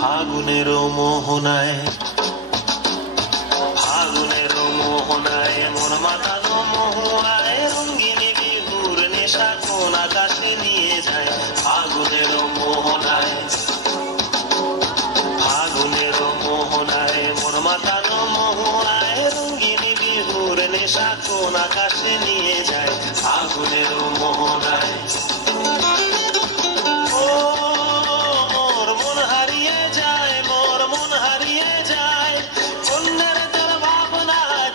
ফাগুনের মোহনায় মন মাতানো মহুয়ায় রঙ্গিনী বিহুর নেশা কোন আকাশে নিয়ে যায়। ফাগুনের মোহনায় মন মাতানো মহুয়ায় রঙ্গিনী বিহুর নেশা কোন আকাশে নিয়ে যায়। ফাগুনের মোহনায়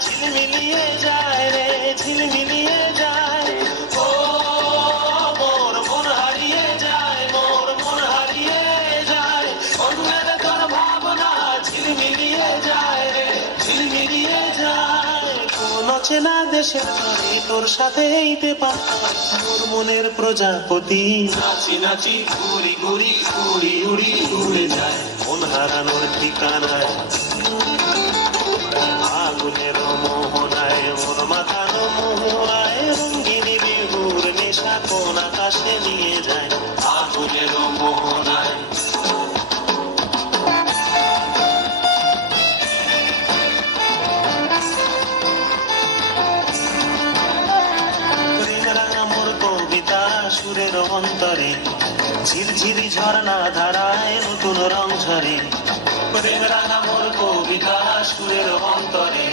ঝিলমিলিয়ে যায় রে, ঝিলমিলিয়ে যায়। ও মোর মন হারিয়ে যায়, মোর মন হারিয়ে যায়। অন্যের তোর ভাবনা ঝিলমিলিয়ে যায় রে, ঝিলমিলিয়ে যায়। কোন চেনা দেশের তরে তোর সাথে এইতে পাতাম মোর মনের প্রজাপতি। নাচি নাচি ঘুরি ঘুরি উড়ি উড়ি উড়ে যায় মন হারানোর ঠিকানায়। ফাগুনের মোহনায় মন মাতানো মহুয়ায় রঙ্গিনী বিহুর নেশা কোন আকাশে নিয়ে যায়। ফাগুনের মোহনায় প্রেম রাঙা মোর কবিতা সুরের অন্তরে ঝিরঝিরি ঝর্ণা ধারায় নতুন রং ঝরে। প্রেম রাঙা মোর কবিতা সুরের অন্তরে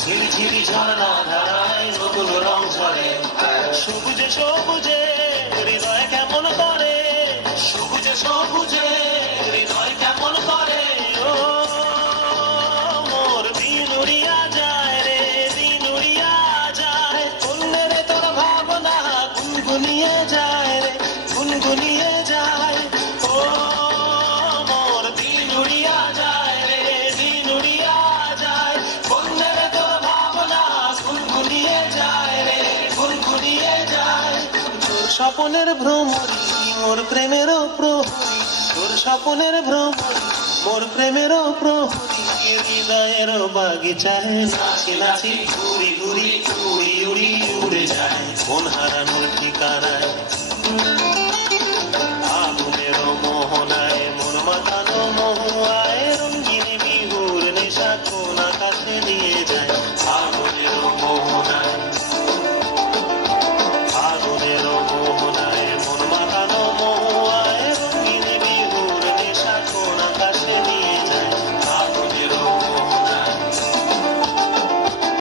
ঝিরঝিরি ঝর্ণা ধারায় নতুন রং ঝরে। সবুজে সবুজে হৃদয় কেমন করে, সবুজে সবুজে হৃদয় কেমন করে। ও মোর দিন উড়িয়া যায় রে, দিন উড়িয়া যায়। অন্যের তোর ভাবনা গুনগুনিয়ে যায় রে, গুনগুনিয়ে যায়। ও মোর দিন উড়িয়া যায় রে, দিন উড়িয়া যায়। অন্যের তোর ভাবনা গুনগুনিয়ে যায় রে, গুনগুনিয়ে যায়। তোর স্বপনের ভ্রমরি মোর প্রেমেরও প্রহরী, তোর স্বপনের ভ্রমরি মোর প্রেমেরও প্রহরী। হৃদয়ের বাগিচায় নাচি নাচি ঘুরি ঘুরি উড়ি উড়ি উড়ে যায় মন হারানোর ঠিকানায়। ফাগুনের মোহনায়